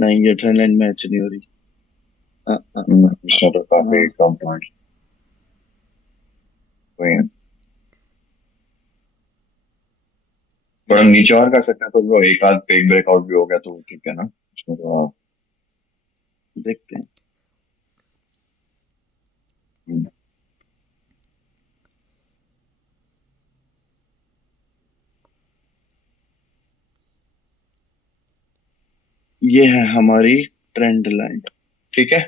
नहीं, ये trend line match नहीं हो रही। इसमें तो काफी हाँ, कम पॉइंट हुए हैं। थोड़ा नीचे और कर सकते हैं तो वो एक आध पेग ब्रेकआउट भी हो गया तो ठीक है ना, इसमें तो देखते हैं। हम्म, ये है हमारी ट्रेंड लाइन। ठीक है,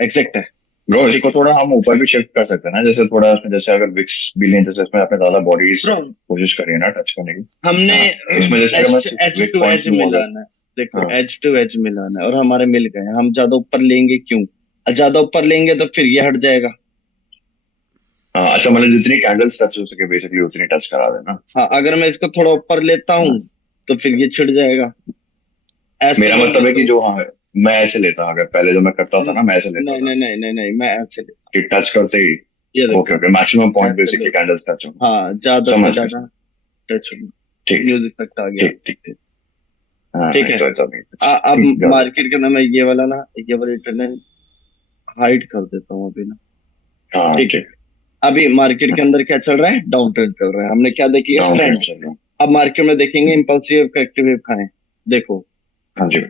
एग्जैक्ट है। ब्रो ठीक इसको है थोड़ा हम ऊपर भी शिफ्ट कर सकते हैं ना, जैसे थोड़ा इसमें, जैसे अगर विक्स भी लें, जैसे इसमें आपने ज्यादा बॉडीज ब्रो, कोशिश करी है ना टच करने की। हमने हाँ, इसमें जैसे अगर मैं एज सिर्फ edge wick two points edge लूँ अगर। मिलाना है। देखो, हाँ एज टू एज मिलाना है और हमारे मिल गए। हम ज्यादा ऊपर लेंगे क्यों? ज्यादा ऊपर लेंगे तो फिर ये हट जाएगा। हाँ, अच्छा मतलब जितनी कैंडल्स टच हो सके बेसिकली उतनी टच करा देना। हाँ, अगर मैं इसको थोड़ा ऊपर लेता हूँ हाँ, तो फिर ये छिड़ जाएगा। ऐसे मेरा लोगे मतलब है कि तो जो, हाँ, मैं ऐसे लेता अगर पहले जो मैं करता था नहीं ना, मैं ऐसे लेता था नहीं नहीं नहीं नहीं, मैं ऐसे लेता कि टच करते ही। हूँ। ये ओके देखो, ओके, मैक्सिमम पॉइंट ऐसे लो। बेसिकली कैंडल्स टच होंगे। हाँ, ज्यादा से समझ गए, ज्यादा समझ। टच होगा। ठीक म्यूजिक इफेक्ट आ गया। ठीक ठीक ठीक। हाँ ठीक हाँ, है। तो नहीं अब ठीक है। मार्केट का नाम है ये वाला ना, ये वाला इंटरनेट हाइड कर देता हूँ अभी ना। हाँ ठीक है। ठीक अभी मार्केट है। के अंदर क्या चल रहा है? डाउन ट्रेंड चल रहा है। हमने क्या देख लिया? Down trend trend. चल रहा है। अब मार्केट में देखेंगे इम्पल्सिव करेक्टिव वेव कहाँ है। देखो, हाँ जी।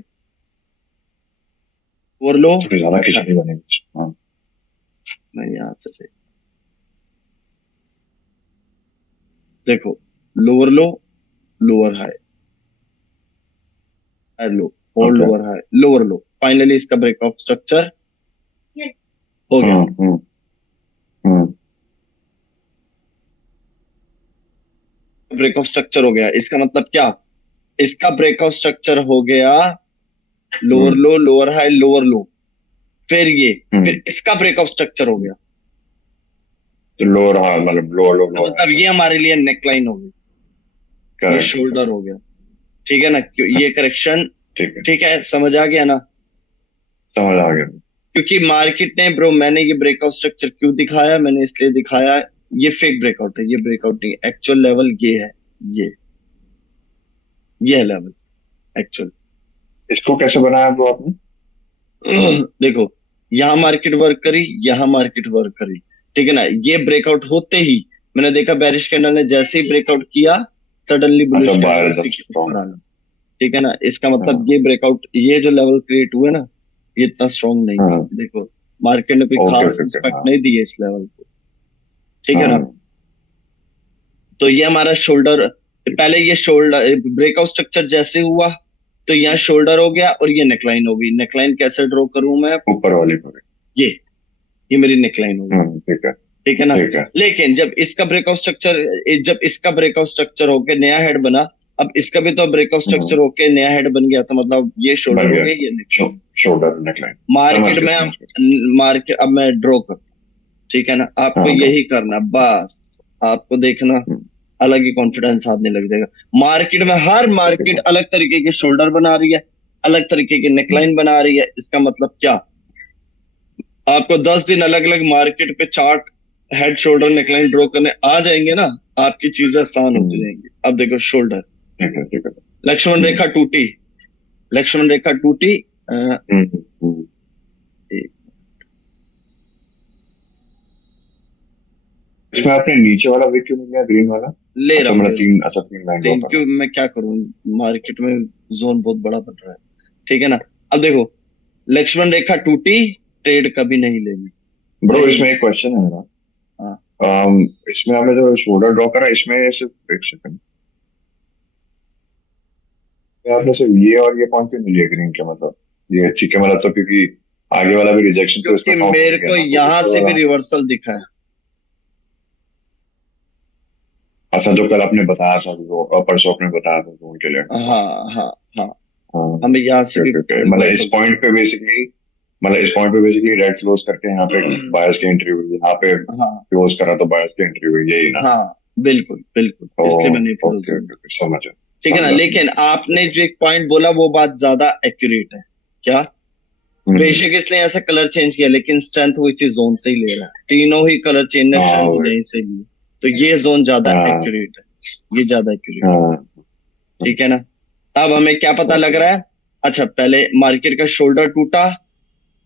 और लो थोड़ी ज्यादा अच्छा। खिचड़ी बनेगी। हाँ। मैं यहाँ से देखो, lower low, lower high, high low, और okay. Lower high, lower low. Finally इसका ब्रेक ऑफ स्ट्रक्चर हो गया। Hmm. Hmm. Break of structure हो गया, इसका मतलब क्या? इसका ब्रेक ऑफ स्ट्रक्चर हो गया। लोअर हम्म। लो, लोअर हाई, लोअर लो, फिर ये, हम्म। फिर इसका ब्रेक ऑफ स्ट्रक्चर हो गया। तो लोअर, हाँ मतलब लोअर लो तो लो है मतलब ऐसा। ये हमारे लिए नेकलाइन हो गई। ये करेक्ट शोल्डर करेक्ट। हो गया। ठीक है ना, ये करेक्शन। ठीक है, ठीक है, समझ आ गया ना? समझ आ गया। क्योंकि मार्केट ने, ब्रो, मैंने ये ब्रेकआउट स्ट्रक्चर क्यों दिखाया? मैंने इसलिए दिखाया, ये फेक ब्रेकआउट है, ये ब्रेकआउट नहीं, एक्चुअल लेवल ये है। ये ये है लेवल एक्चुअल। इसको कैसे बनाया ब्रो आपने? देखो, यहाँ मार्केट वर्क करी, यहाँ मार्केट वर्क करी। ठीक है ना, ये ब्रेकआउट होते ही मैंने देखा बैरिश कैंडल ने जैसे ही ब्रेकआउट किया, सडनली अच्छा, बुलिश कैंडल बाहर उसी एकदम के ऊपर स्ट्रॉन्ग। आ गया। ठीक है ना, इसका मतलब हाँ ये ब्रेकआउट, ये जो लेवल क्रिएट हुए ना, ये इतना स्ट्रांग नहीं है। हाँ। देखो, मार्केट ने कोई ओके खास ओके ओके। रिस्पेक्ट हाँ नहीं दी है इस लेवल को। ठीक है ना, हाँ। तो ये हमारा शोल्डर, पहले ये शोल्डर ब्रेकआउट स्ट्रक्चर जैसे हुआ तो यहाँ शोल्डर हो गया और ये नेकलाइन हो गई। नेकलाइन कैसे ड्रॉ करूं मैं? ऊपर वाली पूरी। ये ये मेरी नेकलाइन हो गई। ठीक है। ठीक है ना, ठीक है। लेकिन जब इसका ब्रेकआउट स्ट्रक्चर होके नया हेड बना, अब इसका भी तो ब्रेकआउट हम्म, स्ट्रक्चर होके नया हेड बन गया, तो मतलब ये शोल्डर बन हो गया। गया, ये नेकलाइन। Shoulder neckline. समझ मार्केट गया, में समझ गया। मार्केट अब मैं ड्रॉ कर, ठीक है ना, आपको हाँ ब्रो। यही करना बस। आपको देखना, अलग ही कॉन्फिडेंस आने लग जाएगा। मार्केट में हर ठीक है मार्केट ब्रो। अलग तरीके के शोल्डर बना रही है, अलग तरीके की हम्म, नेकलाइन बना रही है। इसका मतलब क्या? आपको 10 दिन अलग अलग मार्केट पे chart, head shoulder neckline draw करने आ जाएंगे ना, आपकी चीजें आसान होती हम्म, जाएंगी। अब देखो शोल्डर, ठीक है ठीक है। लक्ष्मण हम्म, रेखा टूटी, लक्ष्मण रेखा टूटी। हम्म, हम्म। एक- इसमें आपने नीचे वाला भी क्यों नहीं लिया, ग्रीन वाला? ले रहा अच्छा हूँ, मतलब ले रहा हूँ। तीन, अच्छा तीन लाइन ड्रॉ थैंक करना यू, है। मैं क्या करूँ, मार्केट में जोन बहुत बड़ा बन रहा है। ठीक है ना, अब देखो, लक्ष्मण रेखा टूटी, ट्रेड कभी नहीं लेनी। ब्रो नहीं इसमें ले। एक क्वेश्चन है ना। हाँ, इसमें आपने जो शोल्डर ड्रॉ करा इसमें सिर्फ एक सेकंड, आपने सिर्फ ये और ये पॉइंट क्यों नहीं लिया ग्रीन के, मतलब ये ठीक है मतलब, तो क्योंकि आगे वाला भी रिजेक्शन तो क्योंकि इसमें काउंट हो मेरे ही गया को ना, तो यहां ऊपर से भी वाला। रिवर्सल दिखा है। अच्छा, जो कल आपने बताया था वो, परसों आपने बताया था तो उनके लिए। हाँ हाँ हाँ, हाँ हमें यहाँ से ओके भी ओके ओके, मतलब इस रिवर्सल पॉइंट पे बेसिकली, मतलब इस पॉइंट पे बेसिकली रेड क्लोज करके यहाँ पे दिखा। बायर्स की एंट्री हुई, यहाँ पे हाँ क्लोज करा तो बायर्स की एंट्री हुई, यही ना? हाँ, बिल्कुल बिल्कुल, ओ इसलिए मैंने क्लोज ओके नहीं। ओके ओके, समझा। ठीक है ना, समझा लेकिन समझा। आपने जो एक पॉइंट बोला वो बात ज्यादा एक्यूरेट है। क्या? हम्म। बेशक इसने ऐसा कलर चेंज किया, लेकिन स्ट्रेंथ वो इसी जोन से ही ले रहा है। तीनों ही कलर चेंज ने हाँ स्ट्रेंथ वही। यहीं से ली। तो ये जोन ज्यादा हाँ एक्यूरेट है, ये ज्यादा एक्यूरेट। हाँ। ठीक है ना, अब हमें क्या पता लग ओके। रहा है? अच्छा पहले मार्केट का शोल्डर टूटा,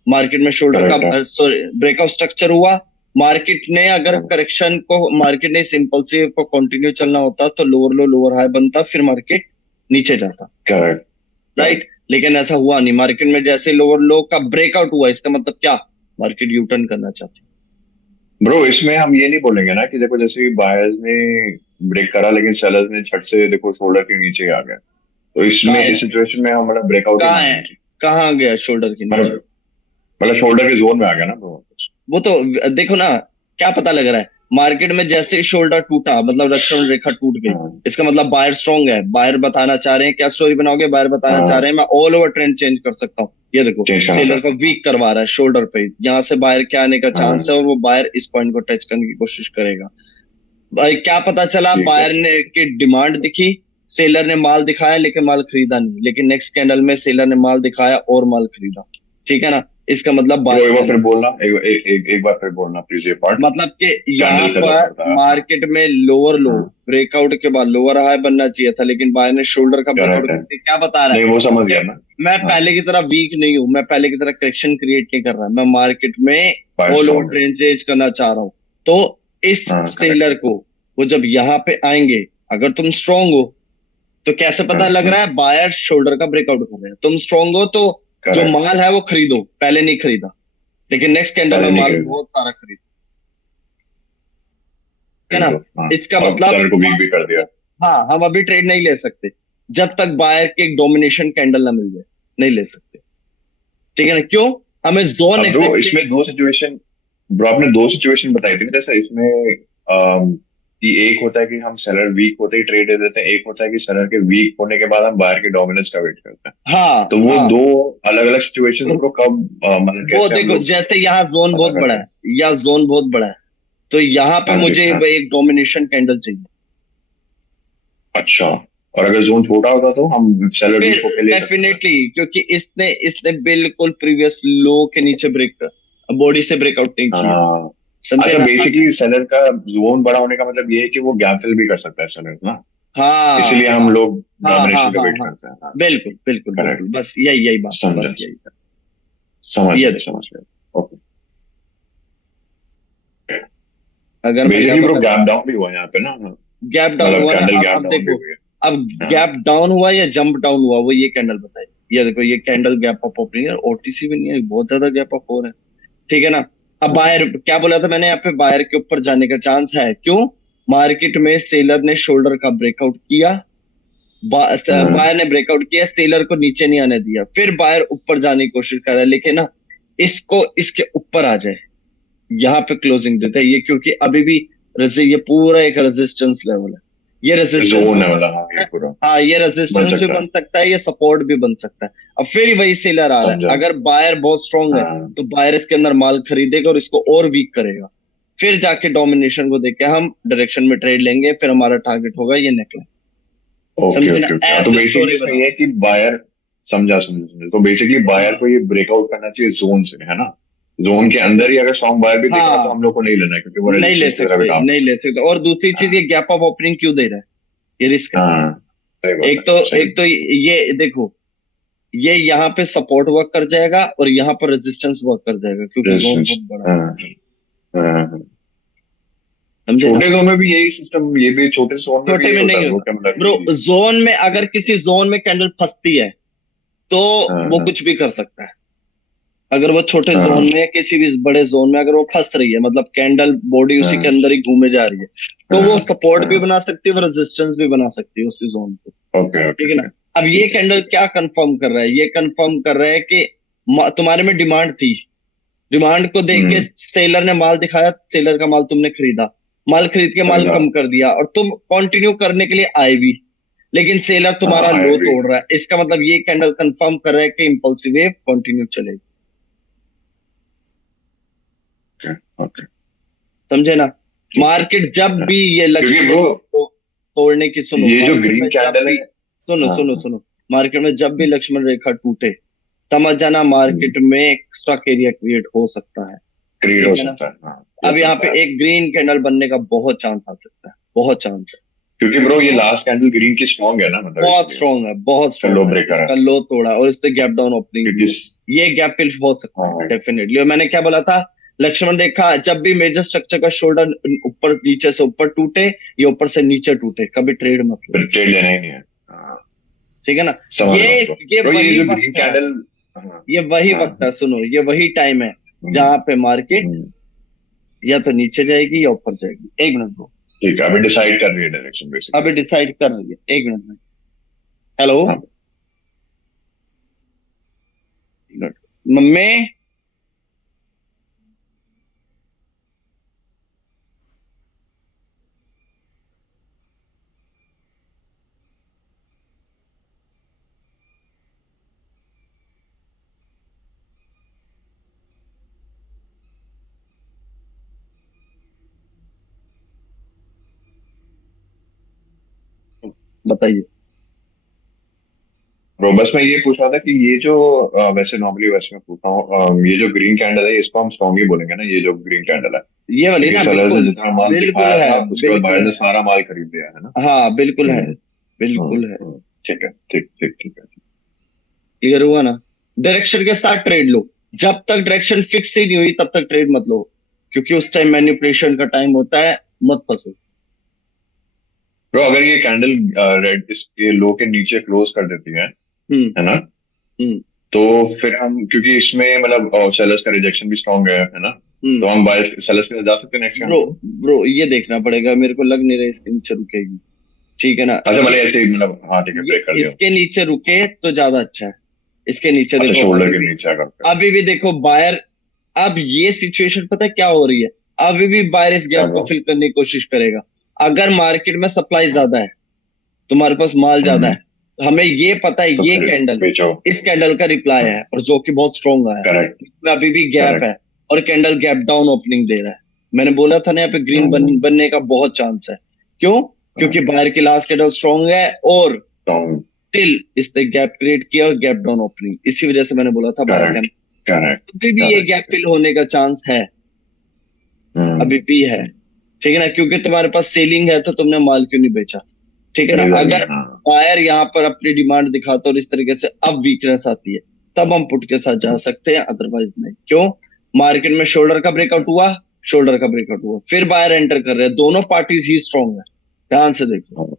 मार्केट में शोल्डर करेक्ट है। का सॉरी ब्रेकआउट स्ट्रक्चर हुआ, मार्केट ने अगर हाँ, करेक्शन को मार्केट ने इस इम्पल्सिव को कंटिन्यू चलना होता तो लोअर लो लोअर हाई बनता, फिर मार्केट नीचे जाता, करेक्ट राइट। करेक्ट। लेकिन ऐसा हुआ नहीं, मार्केट में जैसे लोअर लो का ब्रेकआउट हुआ, इसका मतलब क्या, मार्केट यू टर्न करना चाहती। ब्रो इसमें हम ये नहीं बोलेंगे ना कि देखो जैसे बायर्स ने ब्रेक करा लेकिन सेलर्स ने छट से देखो शोल्डर के नीचे आ गया, तो इसमें कहाँ है, इस सिचुएशन में हम मतलब ब्रेकआउट ही कहाँ है, मानेंगे। कहाँ गया शोल्डर के नीचे। मतलब शोल्डर के जोन में आ गया ना ब्रो। वो तो देखो ना, क्या पता लग रहा है, मार्केट में जैसे ही शोल्डर टूटा मतलब रक्षण रेखा टूट गई, हाँ इसका मतलब बायर स्ट्रांग है, बायर बताना चाह रहे हैं, क्या स्टोरी बनाओगे, बायर बताना चाह हाँ, रहे हैं मैं ऑल ओवर ट्रेंड चेंज कर सकता हूँ। ये देखो चेंज करना सेलर को चाहता हूँ। वीक करवा रहा है शोल्डर पे, यहाँ से बायर के आने का चांस है हाँ और वो बायर इस पॉइंट को टच करने की कोशिश करेगा। भाई क्या पता चला, ठीक है। बायर ने की डिमांड दिखी, सेलर ने माल दिखाया लेकिन माल खरीदा नहीं, लेकिन नेक्स्ट कैंडल में सेलर ने माल दिखाया और माल खरीदा, ठीक है ना, इसका मतलब ब्रो बायर एक का बार फिर बोलना, एक बार फिर बोलना प्लीज ये पार्ट। मतलब कि यहाँ कैंडल का जो पर बताया, हाँ मार्केट में लोअर लो हाँ, ब्रेकआउट के बाद लोअर हाई बनना चाहिए था, लेकिन बायर ने शोल्डर का ब्रेकआउट करेक्ट है। करके क्या बता रहा नहीं वो समझ है, गया मैं। मैं हाँ, पहले की तरह वीक नहीं हूं, मैं पहले की तरह करेक्शन क्रिएट नहीं कर रहा, मैं मार्केट में बायर ऑल ओवर स्ट्रॉन्ग है। ट्रेंड चेंज करना चाह रहा हूं। तो इस हाँ करेक्ट सेलर है। को वो जब यहाँ पे आएंगे, अगर तुम स्ट्रांग हो तो कैसे पता लग रहा है, बायर शोल्डर का ब्रेकआउट कर रहे हैं, तुम स्ट्रांग हो तो जो करेक्ट। माल है वो खरीदो, पहले नहीं खरीदा, लेकिन नेक्स्ट कैंडल पहले में नहीं माल खरीदा, बहुत सारा खरीदो, है ना। खरीदो हाँ। इसका और मतलब सेलर को वीक भी कर दिया। हाँ हम अभी ट्रेड नहीं ले सकते जब तक बायर के एक डोमिनेशन कैंडल ना मिल जाए, नहीं ले सकते, ठीक है ना, क्यों, हमें जोन अब ब्रो एग्जैक्टली। इसमें दो सिचुएशन, ब्रो आपने दो सिचुएशन बताई थी जैसे इसमें कि एक होता है कि हम सेलर वीक होते ही ट्रेड दे देते हैं, एक होता है कि सेलर के वीक होने के बाद हम बायर के डोमिनेंस का वेट करते हैं। हाँ तो वो हाँ, दो अलग अलग सिचुएशंस ब्रो कब मतलब वो कैसे हम देखो लोग जैसे यहाँ जोन पता बहुत बड़ा करते है, हैं? या जोन बहुत बड़ा है, तो यहाँ पे हाँ जी मुझे हाँ। एक डोमिनेशन कैंडल चाहिए। अच्छा, और अगर जोन छोटा होता तो हम सेलर फिर वीक होके ले सकते थे। डेफिनेटली क्योंकि इसने इसने बिल्कुल प्रीवियस लो के नीचे ब्रेक बॉडी से ब्रेकआउट नहीं किया, हाँ। समझे अच्छा ना। बेसिकली सेलर का जोन बड़ा होने का मतलब ये है कि वो गैप फिल भी कर सकता है सेलर ना, हाँ इसीलिए हम हाँ लोग हाँ हाँ डोमिनेशन का हाँ वेट हाँ, करते हैं। हाँ बिल्कुल बिल्कुल करेक्ट। बिल्कुल, बस यही यही बात है, समझा, बस यही बात। समझ ये गया देखो, समझ गया। ओके। अगर मैं यहाँ बेसिकली पर ब्रो गैप बताऊं, डाउन भी हुआ है यहाँ पे ना, हाँ, गैप डाउन मतलब हुआ ना, कैंडल गैप अब डाउन भी देखो, हुई है। अब हाँ गैप डाउन हुआ या जंप डाउन हुआ वो ये कैंडल बताए, ये देखो ये कैंडल गैप अप ओपनिंग है, ओटीसी भी नहीं है, बहुत ज्यादा गैप अप हो रहा है, ठीक है ना। अब हाँ बायर क्या बोला था मैंने, यहाँ पे बायर के ऊपर जाने का चांस है, क्यों, मार्केट में सेलर ने शोल्डर का ब्रेकआउट किया, हाँ, बायर ने ब्रेकआउट किया, सेलर को नीचे नहीं आने दिया, फिर बायर ऊपर जाने की कोशिश कर रहा है, लेकिन ना इसको इसके ऊपर आ जाए, यहाँ पे क्लोजिंग देते हैं ये, क्योंकि अभी भी ये पूरा एक रेजिस्टेंस लेवल है, ये रेजिस्टेंस जोन भी है बन मतलब, हाँ सकता ये है, पूरा हाँ ये बन रेजिस्टेंस भी सकता है। बन सकता है, ये सपोर्ट भी बन सकता है। अब फिर वही सेलर आ रहा है, समझा। अगर बायर बहुत स्ट्रांग है हाँ तो बायर इसके अंदर माल खरीदेगा और इसको और वीक करेगा, फिर जाके डोमिनेशन को देख के हम डायरेक्शन में ट्रेड लेंगे, फिर हमारा टारगेट होगा ये नेकलाइन, ओके समझे ना, ओके ओके। हाँ तो ऐसे बेसिकली स्टोरी इसमें बना। ये है कि बायर, समझा समझा समझा, तो बेसिकली बायर हाँ को ये ब्रेकआउट करना चाहिए जोन से, है ना। जोन के अंदर ही अगर स्ट्रॉन्ग बायर भी दिख रहा तो हाँ, हम लोग को नहीं लेना है क्योंकि वो नहीं ले रेजिस्टेंस की तरह भी सकते, काम नहीं ले सकते, और दूसरी करता है। चीज ये हाँ गैप अप ओपनिंग क्यों दे रहा है, ये रिस्क है। हाँ, सही बात है, एक तो सही एक तो ये देखो, ये यहाँ पे सपोर्ट वर्क कर जाएगा और यहाँ पर रेजिस्टेंस वर्क कर जाएगा, क्योंकि जोन रेजिस्टेंस। बहुत बड़ा है, हाँ हाँ हाँ। समझे ना। छोटे जोन में भी यही सिस्टम, ये भी छोटे जोन में भी छोटे यही में होता नहीं है वो होता क्या मतलब ब्रो, कि। जोन में अगर किसी जोन में कैंडल फंसती है तो हाँ वो हाँ कुछ भी कर सकता है, अगर वो छोटे जोन हाँ में किसी भी बड़े जोन में अगर वो फंस रही है, मतलब कैंडल बॉडी उसी के हाँ अंदर ही घूमे जा रही है, तो वो हाँ सपोर्ट भी हाँ। बना सकती है, वो रेजिस्टेंस भी बना सकती है उसी जोन को, ओके ओके ठीक है ना। ओके। अब ये ठीक है कैंडल ठीक है। क्या कंफर्म कर रहा है, ये कंफर्म कर रहा है कि तुम्हारे में डिमांड थी, डिमांड को देख के हम्म। सेलर ने माल दिखाया, सेलर का माल तुमने खरीदा, माल खरीद के माल खरीदा। कम कर दिया और तुम कंटिन्यू करने के लिए आए भी, लेकिन सेलर हाँ तुम्हारा आई लो एग्री। तोड़ रहा है, इसका मतलब ये कैंडल कंफर्म कर रहा है कि इंपल्सिव वेव कंटिन्यू चलेगी, ओके ओके। समझे ना। ठीक है। मार्केट जब हाँ। भी ये क्योंकि लक्ष्मण ब्रो रेखा को तोड़ने की, सुनो ये जो मार्केट ग्रीन में जब कैंडल है। भी, सुनो हाँ सुनो हाँ। सुनो, मार्केट में जब भी लक्ष्मण रेखा टूटे, समझ जाना मार्केट में एक स्टॉक एरिया क्रिएट हो सकता है, क्रिएट हो ठीक है ना। सकता है, हाँ हो अब यहाँ सकता पे है। एक ग्रीन कैंडल बनने का बहुत चांस आ सकता है, बहुत चांस है, क्योंकि ब्रो ये लास्ट कैंडल ग्रीन की स्ट्रॉन्ग है ना, मतलब बहुत इसलिए स्ट्रांग है, बहुत इसका लो स्ट्रांग है, ब्रेकर है। इसका लो तोड़ा और इससे गैप डाउन ओपनिंग क्योंकि भी है। ये गैप फिल हो सकता है हाँ, डेफिनेटली। और मैंने क्या बोला था, लक्ष्मण रेखा जब भी मेजर स्ट्रक्चर का शोल्डर ऊपर नीचे से ऊपर टूटे या ऊपर से नीचे टूटे, कभी ट्रेड मत लो। फिर ट्रेड लेना ही नहीं है। हाँ, ठीक है ना। समझ ये रहा हूँ ब्रो। ये ब्रो ये वही जो ग्रीन वक्त है, कैंडल। हाँ ये वही हाँ। वक्त है, सुनो, ये वही टाइम है हम्म, जहां पे मार्केट हम्म, या तो नीचे जाएगी या ऊपर जाएगी। एक मिनट ब्रो, ठीक है, अभी डिसाइड कर रही है डायरेक्शन अभी बेसिकली। डिसाइड कर रही है, एक मिनट में। हेलो, हाँ मम्मी। बताइए। ब्रो, बस मैं ये पूछ रहा था कि ये जो वैसे नॉर्मली वैसे मैं पूछता हूँ, ये जो ग्रीन कैंडल है इसको हम स्ट्रॉन्ग ही बोलेंगे ना, ये जो ग्रीन कैंडल है? ये वाली क्योंकि ना, सेलर्स ने बिल्कुल। जितना माल बिल्कुल दिखाया है, था उसके बाद बिल्कुल बायर ने है। सारा माल खरीद लिया है ना। हाँ बिल्कुल है, हम्म, बिल्कुल है। ठीक है, ठीक ठीक ठीक है। क्लियर हुआ ना। डायरेक्शन के साथ ट्रेड लो, जब तक डायरेक्शन फिक्स ही नहीं हुई तब तक ट्रेड मत लो, क्योंकि उस टाइम मैनिपुलेशन का टाइम होता है, मत फंसो। ब्रो अगर ये कैंडल रेड इसके लो के नीचे क्लोज कर देती हम्म। है ना, हम्म। तो फिर हम, क्योंकि इसमें मतलब सेलर्स का रिजेक्शन भी स्ट्रांग है ना, हम्म। तो हम बाय सेलर्स के साथ जा सकते हैं नेक्स्ट ब्रो, कैंडल में। ब्रो ये देखना पड़ेगा, मेरे को लग नहीं रहा इसके नीचे रुकेगी। ठीक है ना। अच्छा, ये मतलब ऐसे ही मतलब, हाँ ठीक है, ये ब्रेक कर दिया। इसके नीचे रुके तो ज्यादा अच्छा है। इसके नीचे अच्छा, देखो, शोल्डर अभी के भी, नीचे अगर फिर अभी भी देखो बायर। अब ये सिचुएशन पता है क्या हो रही है, अभी भी बायर इस क्या गैप को ब्रो? फिल करने की कोशिश करेगा। अगर मार्केट में सप्लाई ज्यादा है, तुम्हारे पास माल ज्यादा हम्म, है, हमें ये पता है तो ये फिर कैंडल बेचो। इस कैंडल का रिप्लाई है और जो कि बहुत स्ट्रॉन्ग आया है, करेक्ट, इसमें अभी भी गैप करेक्ट। है और कैंडल गैप डाउन ओपनिंग दे रहा है। मैंने बोला था ना यहाँ पे ग्रीन बनने का बहुत चांस है। क्यों? क्योंकि बाहर की लास्ट कैंडल स्ट्रॉन्ग है और टिल इसने गैप क्रिएट किया और गैप डाउन ओपनिंग, इसी वजह से मैंने बोला था बाहर करेक्ट, कैंडल करेक्ट, अभी भी ये गैप करेक्ट। फिल होने का चांस है, अभी भी है। ठीक है ना, क्योंकि तुम्हारे पास सेलिंग है तो तुमने माल क्यों नहीं बेचा। ठीक है ना। खरीदा नहीं अगर है, हाँ। बायर यहाँ पर अपनी डिमांड दिखाता और इस तरीके से अब वीकनेस आती है, तब हम पुट के साथ जा सकते हैं, अदरवाइज नहीं। क्यों? मार्केट में शोल्डर का ब्रेकआउट हुआ, शोल्डर का ब्रेकआउट हुआ, फिर बायर एंटर कर रहे हैं, दोनों पार्टीज ही स्ट्रांग है। ध्यान से देखो, हाँ।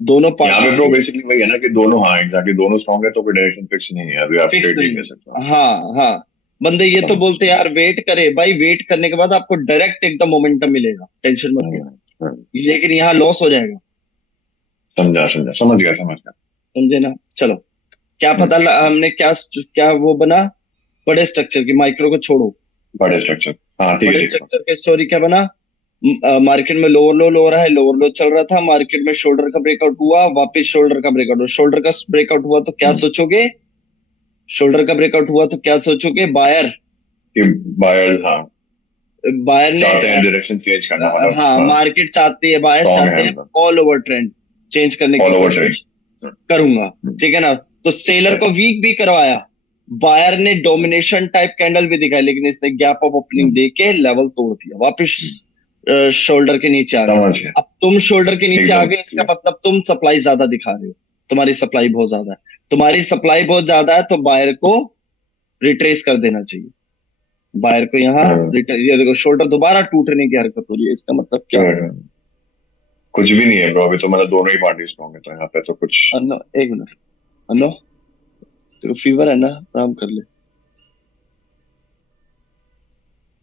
दोनों यहाँ पे पार्टीज ब्रो ही बेसिकली वही है ना कि दोनों, हाँ एग्जैक्टली, दोनों स्ट्रांग है तो कोई डायरेक्शन फिक्स नहीं है, अभी आप फिक्स ट्रेड नहीं नहीं ले सकते हो। है। हाँ हाँ। बंदे ये तो समझ बोलते हैं समझ। यार वेट करे, भाई वेट करने के बाद आपको डायरेक्ट एकदम मोमेंटम मिलेगा, टेंशन मत लो। हम्म, लेकिन यहाँ लॉस हो जाएगा। समझा समझा, समझ गया समझ गया। समझे ना। चलो, क्या हम्म, पता हमने क्या क्या वो बना, बड़े स्ट्रक्चर की, माइक्रो को छोड़ो। बड़े स्ट्रक्चर। हाँ ठीक है बड़े ठीक है। स्ट्रक्चर के स्टोरी क्या बना, मार्केट में लोअर लो लो रहा है, लोअर लो चल रहा था, मार्केट में शोल्डर का ब्रेकआउट हुआ, वापस शोल्डर का ब्रेकआउट हुआ, शोल्डर का ब्रेकआउट हुआ तो क्या हम्म, सोचोगे, शोल्डर का ब्रेकआउट हुआ तो क्या सोचोगे, बायर, कि बायर्स, हाँ, बायर ने चाहते हैं डायरेक्शन चेंज करना, मतलब हाँ, हाँ, मार्केट चाहती है, बायर स्ट्रांग चाहते है हैं मतलब, ऑल ओवर ट्रेंड चेंज करने की ऑल ओवर ट्रेड। कोशिश करूंगा। ठीक है ना। तो सेलर को वीक भी करवाया, बायर ने डोमिनेशन टाइप कैंडल भी दिखाई, लेकिन इसने गैप अप ओपनिंग दे के लेवल तोड़ दिया, वापस शोल्डर के नीचे आ गए। समझ गया, अब तुम शोल्डर के नीचे आ एकदम गए, इसका clear। मतलब तुम सप्लाई ज्यादा दिखा रहे हो, तुम्हारी सप्लाई बहुत ज्यादा है, तुम्हारी सप्लाई बहुत ज्यादा है तो बायर को रिट्रेस कर देना चाहिए। बायर को यहाँ हाँ, ये देखो शोल्डर दोबारा टूटने की हरकत हो रही है, इसका मतलब क्या sure, हुआ। हाँ। कुछ भी नहीं है ब्रो, अभी तो मतलब दोनों ही पार्टी स्ट्रांग है, तो यहाँ पे तो कुछ। अन्नो, एक मिनट, अन्नो, तेरे को फीवर है ना, आराम कर ले,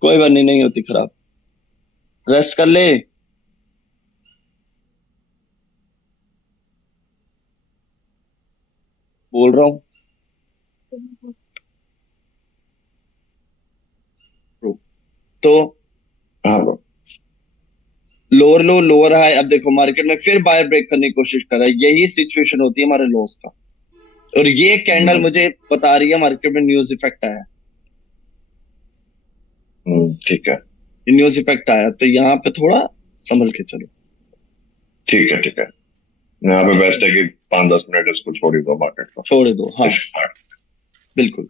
कोई बात नहीं, नहीं होती खराब, रेस्ट कर ले। बोल रहा हूँ। तो हाँ bro. Lower low lower high, अब देखो मार्केट में फिर बायर ब्रेक करने की कोशिश कर रहा है, यही सिचुएशन होती है हमारे लॉस का। और ये कैंडल मुझे बता रही है मार्केट में न्यूज इफेक्ट आया, ठीक है, न्यूज इफेक्ट आया, तो यहाँ पे थोड़ा संभल के चलो। ठीक है, ठीक है। यहाँ पे बेस्ट है कि 5-10 मिनट इसको छोड़ ही दो मार्केट को। छोड़ दो, हाँ इस part। बिल्कुल।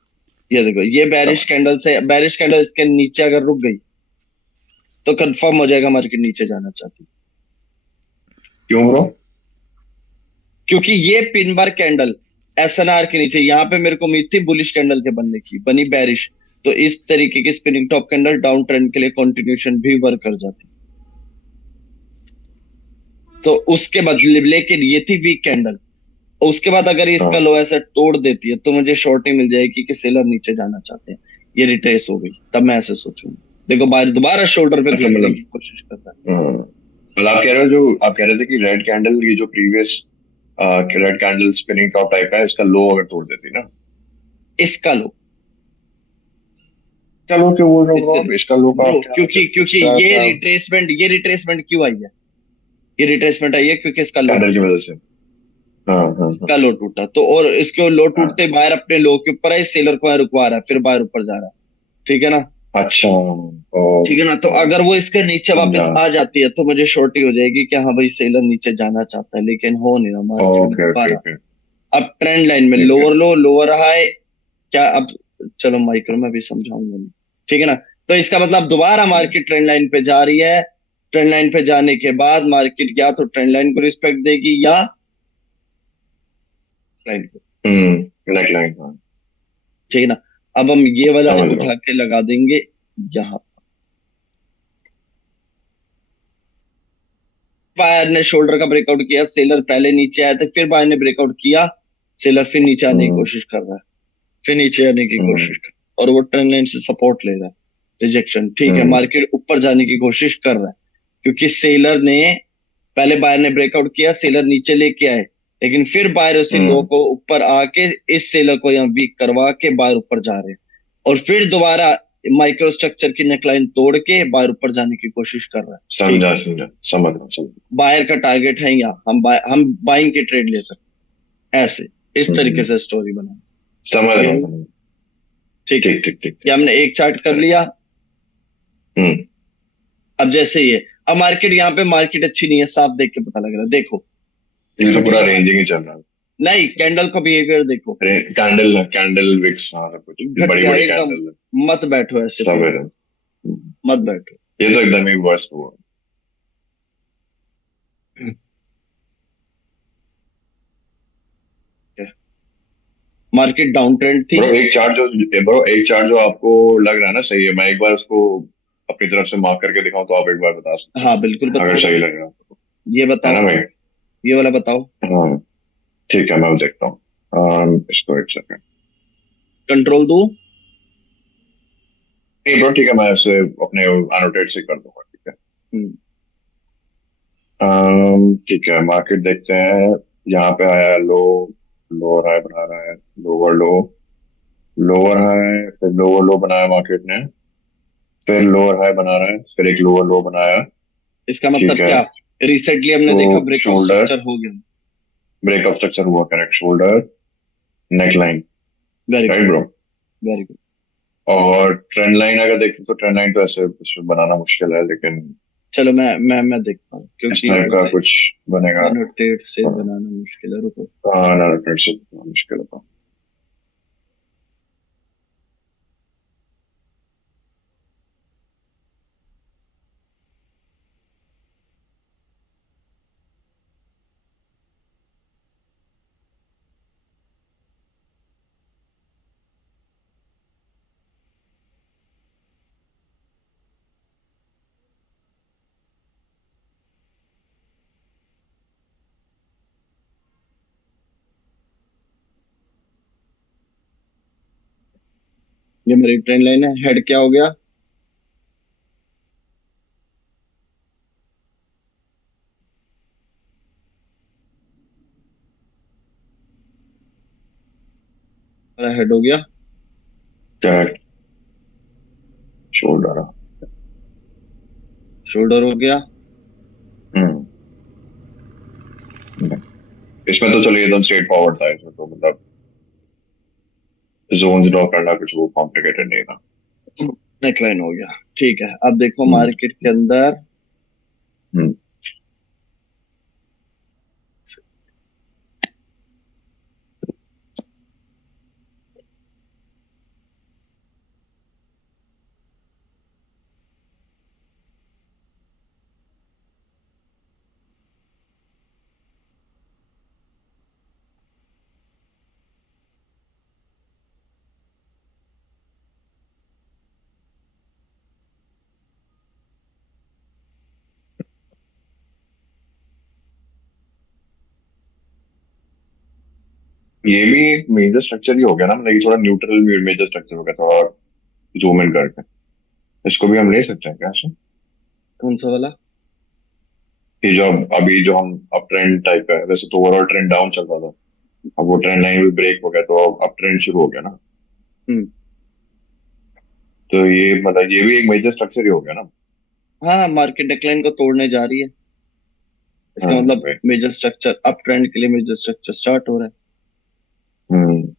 ये देखो, ये बैरिश कैंडल से, बैरिश कैंडल इसके नीचे अगर रुक गई तो कंफर्म हो जाएगा मार्केट नीचे जाना चाहती है। क्यों ब्रो? क्योंकि ये पिन बार कैंडल एसएनआर के नीचे, यहाँ पे मेरे को उम्मीद थी बुलिश कैंडल के बनने की, बनी बेरिश। तो इस तरीके की spinning top candle down trend के लिए कंटिन्यूशन भी वर्क कर जाती। तो उसके बदले लेकिन ये थी वीक कैंडल। उसके बाद अगर ये इसका हाँ। लो ऐसे तोड़ देती है तो मुझे शॉर्टिंग मिल जाएगी कि सेलर नीचे जाना चाहते हैं, ये रिट्रेस हो गई, तब मैं ऐसे सोचूंगा। देखो बाहर दोबारा शोल्डर पे अच्छा घुसने मतलब, की कोशिश कर रहा मतलब आप कह रहे हो, जो आप कह रहे थे कि रेड कैंडल, ये जो previous red candle spinning top type है, इसका लो अगर तोड़ देती ना। है इसका लो। इसका लो क्यों बोल रहे हो इससे bro? आप इसका लो का ब्रो, आप क्या क्योंकि क्योंकि इसका ये क्या रिट्रेसमेंट, ये रिट्रेसमेंट क्यों आई है? ये रिट्रेसमेंट आई है क्योंकि इसका लो कैंडल की टूटा। वजह से? हाँ हाँ हाँ। इसका लो टूटा तो, और इसके लो हाँ। टूटते बाहर अपने लो के ऊपर है, सेलर को यहाँ रुकवा रहा है, फिर बाहर ऊपर जा रहा है। ठीक है ना? अच्छा। ठीक है ना? तो ओके। अगर वो इसके नीचे समझा। वापस आ जाती है तो मुझे शॉर्टी हो जाएगी कि हाँ भाई सेलर नीचे जाना चाहता है, लेकिन हो नहीं रहा मार्केट में ओके ओके दोबारा। ओके। अब ट्रेंड लाइन में ठीक है। लोअर लो लोअर हाई, क्या अब, चलो माइक्रो में भी समझाऊंगा मैं। ठीक है ना? तो इसका मतलब दोबारा मार्केट ट्रेंड लाइन पे जा रही है। ट्रेंड लाइन पे जाने के बाद मार्केट या तो ट्रेंड लाइन को रिस्पेक्ट देगी या लाइन को। नेक लाइन, हाँ। ठीक है ना? अब हम ये वाला समझ रहा उठा हूँ। के लगा देंगे यहाँ। बायर ने शोल्डर का ब्रेकआउट किया, सेलर पहले नीचे आए थे, फिर बायर ने ब्रेकआउट किया, सेलर फिर नीचे आने की हम्म कोशिश कर रहा है, फिर नीचे आने की हम्म कोशिश कर, और वो ट्रेंड लाइन से सपोर्ट ले रहा है। रिजेक्शन, ठीक है, हम्म मार्केट ऊपर जाने की कोशिश कर रहा है, क्योंकि सेलर ने पहले बायर ने ब्रेकआउट किया, सेलर नीचे लेके आए, लेकिन फिर बायर उसी लो हम्म। को ऊपर आके इस सेलर को यहाँ वीक करवा के बायर ऊपर जा रहे हैं, और फिर दोबारा माइक्रो स्ट्रक्चर की नेकलाइन तोड़ के बायर ऊपर जाने की कोशिश कर रहा है। ठीक समझा है, समझा, समझ रहा हूँ, समझ बायर का टारगेट है यहाँ, हम बाइंग के ट्रेड ले सकते हैं, ऐसे इस तरीके हम्म। से स्टोरी बना। समझ रहा क्लियर हूँ, है? समझ रहा हूँ। ठीक है। ठीक ठीक ठीक ये ठीक। हमने एक चार्ट कर लिया। हम्म। अब जैसे ये, अब मार्केट यहाँ पे मार्केट अच्छी नहीं है, साफ देख के पता लग रहा है, देखो। ये तो क्योंकि पूरा रेंजिंग ही चल रहा है। नहीं, कैंडल का बिहेवियर देखो, कैंडल कैंडल विक्स, हाँ, सब कुछ घट बड़ी गया बड़ी एकदम। कैंडल है। मत बैठो ऐसे सब है। फ्लो में, मत बैठो। ये तो एकदम ही वर्स्ट हुआ। मार्केट डाउन ट्रेंड थी। ब्रो एक चार्ट जो आपको लग रहा है ना सही है, मैं एक बार उसको अपनी तरफ से मार्क करके दिखाऊं तो आप एक बार बता सकते हाँ बिल्कुल हो, अगर बताओ, सही लग रहा है। ये है बताओ, ना भाई? ये वाला बताओ। हाँ। ठीक है, मैं देखता हूँ। इसको एक सेकंड। कंट्रोल दो। नहीं ब्रो, ठीक है, मैं इसे अपने अनोटेट से कर दूंगा, ठीक है। हम्म, ठीक है, मार्केट देखते हैं। यहाँ पे आया लो, लोअर हाई बना रहा है, लोअर लो, लोअर हाई, फिर लोअर लो बनाया मार्केट ने, फिर लोअर हाई बना रहा है, फिर एक लोअर लो बनाया। इसका ठीक मतलब है। क्या? रिसेंटली हमने तो देखा ब्रेकआउट शोल्डर, स्ट्रक्चर हो गया। ब्रेकअप स्ट्रक्चर हुआ, correct, shoulder, neck line. Very good, right bro? Very good. और ट्रेंड लाइन अगर देखें तो ट्रेंड लाइन तो ऐसे कुछ बनाना मुश्किल है, लेकिन चलो मैं देखता हूँ, इस क्योंकि टाइप का ऐसे कुछ बनेगा। एनोटेट से हाँ। बनाना मुश्किल है, रुको। हाँ ना, फिर से मुश्किल होगा। ये मेरी ट्रेन लाइन है, हेड क्या हो गया? मेरा हेड हो गया। करेक्ट। शोल्डर। शोल्डर हो गया। हम्म। इसमें तो चलिए एकदम स्ट्रेट फॉरवर्ड था, इसमें तो मतलब जोन्स ड्रॉ करना कुछ वो कॉम्प्लिकेटेड नहीं था। नेकलाइन हो गया। ठीक है, अब देखो हम्म मार्केट के अंदर। हम्म। ये भी एक मेजर स्ट्रक्चर ही हो गया ना, मतलब ये थोड़ा न्यूट्रल मेजर स्ट्रक्चर हो गया, थोड़ा जूम इन करके इसको भी हम ले सकते हैं क्या ऐसे? कौन सा वाला? ये जो अभी जो हम अब ट्रेंड टाइप का है, वैसे तो ओवरऑल ट्रेंड डाउन चल रहा था, अब वो ट्रेंड लाइन भी ब्रेक हो गया तो अब ट्रेंड शुरू हो गया ना। हम्म। तो ये मतलब ये भी एक मेजर स्ट्रक्चर ही हो गया ना। हाँ, मार्केट डिक्लाइन को तोड़ने जा रही है। हाँ इसका मतलब भाई। मेजर स्ट्रक्चर अप ट्रेंड के लिए मेजर स्ट्रक्चर स्टार्ट हो रहा है। हम्म।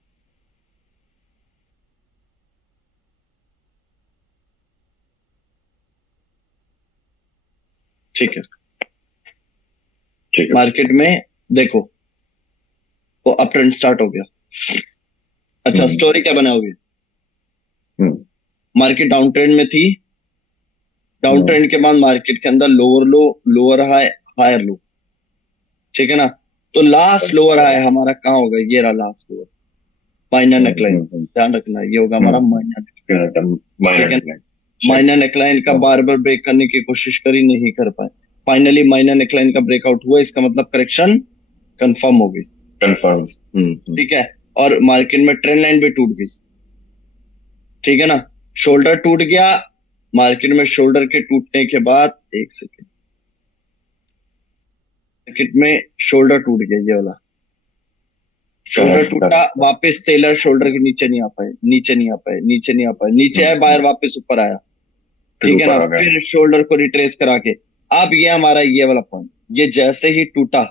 ठीक है। ठीक है। मार्केट में देखो, वो अप ट्रेंड स्टार्ट हो गया। अच्छा, हम्म। स्टोरी क्या बनाओगे? हम्म। मार्केट डाउन ट्रेंड में थी। डाउन हम्म। ट्रेंड के बाद मार्केट के अंदर lower low, lower high, higher low. ठीक है ना? तो लास्ट लोअर हाई हमारा कहाँ होगा? ये रहा लास्ट लोअर, माइनर नेकलाइन। हम्म। ध्यान रखना, ये होगा हमारा हम्म। माइनर। ठीक माइनर है। डिक्लाइन। सही। माइनर नेकलाइन का ओके। बार बार ब्रेक करने की कोशिश करी, नहीं कर पाए। फाइनली माइनर नेकलाइन का ब्रेकआउट हुआ, इसका मतलब करेक्शन कंफर्म हो गई। कंफर्म। ठीक है। और मार्केट में ट्रेंड लाइन भी टूट गई। ठीक है ना? शोल्डर टूट गया। मार्केट में शोल्डर के टूटने के बाद, एक सेकेंड, मार्केट में शोल्डर टूट गया, ये वाला शोल्डर करेक्ट टूटा। करेक्ट। वापस सेलर शोल्डर के नीचे नहीं आ पाए, नीचे नहीं आ पाए, नीचे नहीं आ पाए, नीचे आए, बायर वापस ऊपर आया। फिर ठीक है ना? ऊपर आ गए। फिर शोल्डर को रिट्रेस करा के, अब ये हमारा ये वाला पॉइंट, ये जैसे ही टूटा,